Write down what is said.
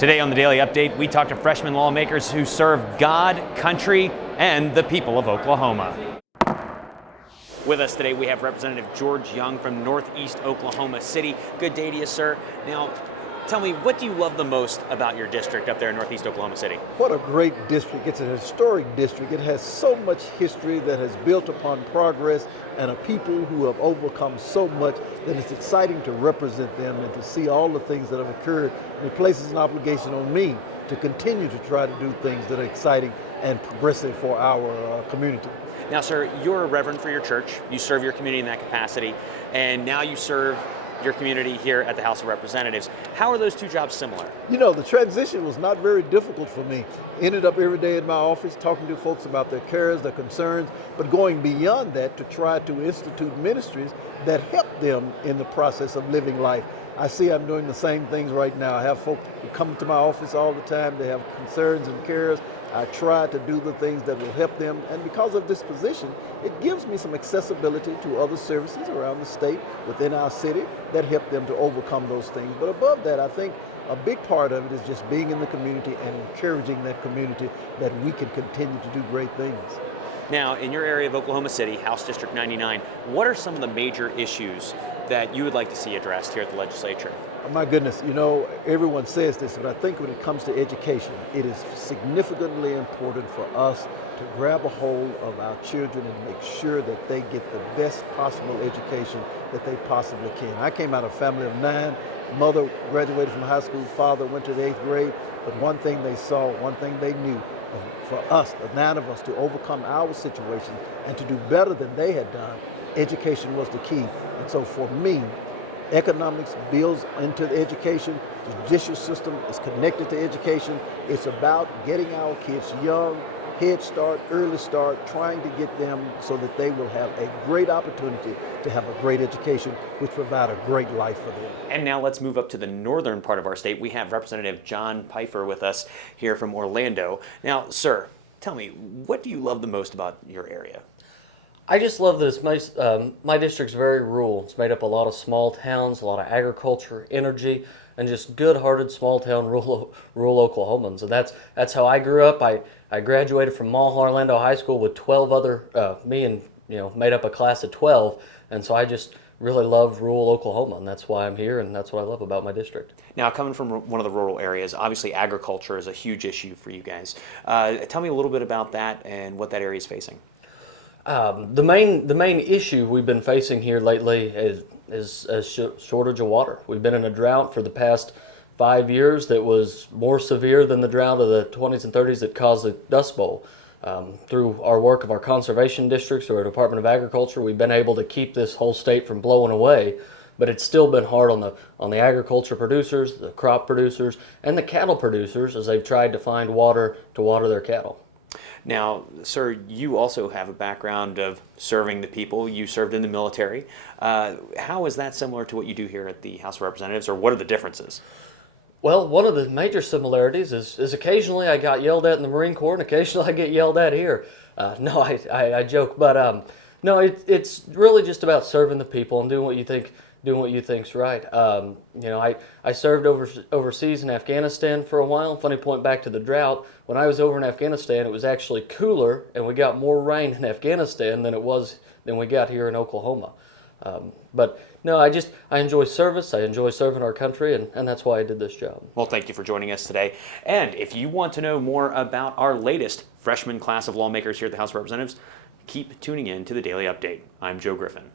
Today on the Daily Update, we talk to freshman lawmakers who serve God, country, and the people of Oklahoma. With us today, we have Representative George Young from Northeast Oklahoma City. Good day to you, sir. Now, tell me, what do you love the most about your district up there in Northeast Oklahoma City? What a great district. It's an historic district. It has so much history that has built upon progress and a people who have overcome so much that it's exciting to represent them and to see all the things that have occurred. And it places an obligation on me to continue to try to do things that are exciting and progressive for our community. Now, sir, you're a reverend for your church. You serve your community in that capacity, and now you serve your community here at the House of Representatives. How are those two jobs similar? You know, the transition was not very difficult for me. Ended up every day in my office talking to folks about their cares, their concerns, but going beyond that to try to institute ministries that help them in the process of living life. I see I'm doing the same things right now. I have folks who come to my office all the time. They have concerns and cares. I try to do the things that will help them, and because of this position, it gives me some accessibility to other services around the state, within our city, that help them to overcome those things. But above that, I think a big part of it is just being in the community and encouraging that community that we can continue to do great things. Now, in your area of Oklahoma City, House District 99, what are some of the major issues that you would like to see addressed here at the legislature? My goodness, you know, everyone says this, but I think when it comes to education, it is significantly important for us to grab a hold of our children and make sure that they get the best possible education that they possibly can. I came out of a family of 9. Mother graduated from high school, father went to the 8th grade, but one thing they saw, one thing they knew, for us, the 9 of us, to overcome our situation and to do better than they had done, education was the key. And so for me, economics builds into education. The judicial system is connected to education. It's about getting our kids young, head start, early start, trying to get them so that they will have a great opportunity to have a great education, which provide a great life for them. And now let's move up to the northern part of our state. We have Representative John Pfeiffer with us here from Orlando. Now, sir, tell me, what do you love the most about your area? I just love that it's my district's very rural. It's made up of a lot of small towns, a lot of agriculture, energy, and just good-hearted small-town rural Oklahomans. And that's how I grew up. I graduated from Mulhall Orlando High School with 12 other, made up a class of 12. And so I just really love rural Oklahoma, and that's why I'm here, and that's what I love about my district. Now, coming from one of the rural areas, obviously agriculture is a huge issue for you guys. Tell me a little bit about that and what that area is facing. The main issue we've been facing here lately is a shortage of water. We've been in a drought for the past 5 years that was more severe than the drought of the 20s and 30s that caused the Dust Bowl. Through our work of our conservation districts or our Department of Agriculture, we've been able to keep this whole state from blowing away, but it's still been hard on the agriculture producers, the crop producers, and the cattle producers as they've tried to find water to water their cattle. Now, sir, you also have a background of serving the people. You served in the military. How is that similar to what you do here at the House of Representatives, or what are the differences? Well, one of the major similarities is occasionally I got yelled at in the Marine Corps, and occasionally I get yelled at here. No, I joke, but no, it's really just about serving the people and doing what you think's right. I served overseas in Afghanistan for a while. Funny point back to the drought. When I was over in Afghanistan, it was actually cooler, and we got more rain in Afghanistan than we got here in Oklahoma. But no, I enjoy service. I enjoy serving our country, and that's why I did this job. Well, thank you for joining us today. And if you want to know more about our latest freshman class of lawmakers here at the House of Representatives, keep tuning in to the Daily Update. I'm Joe Griffin.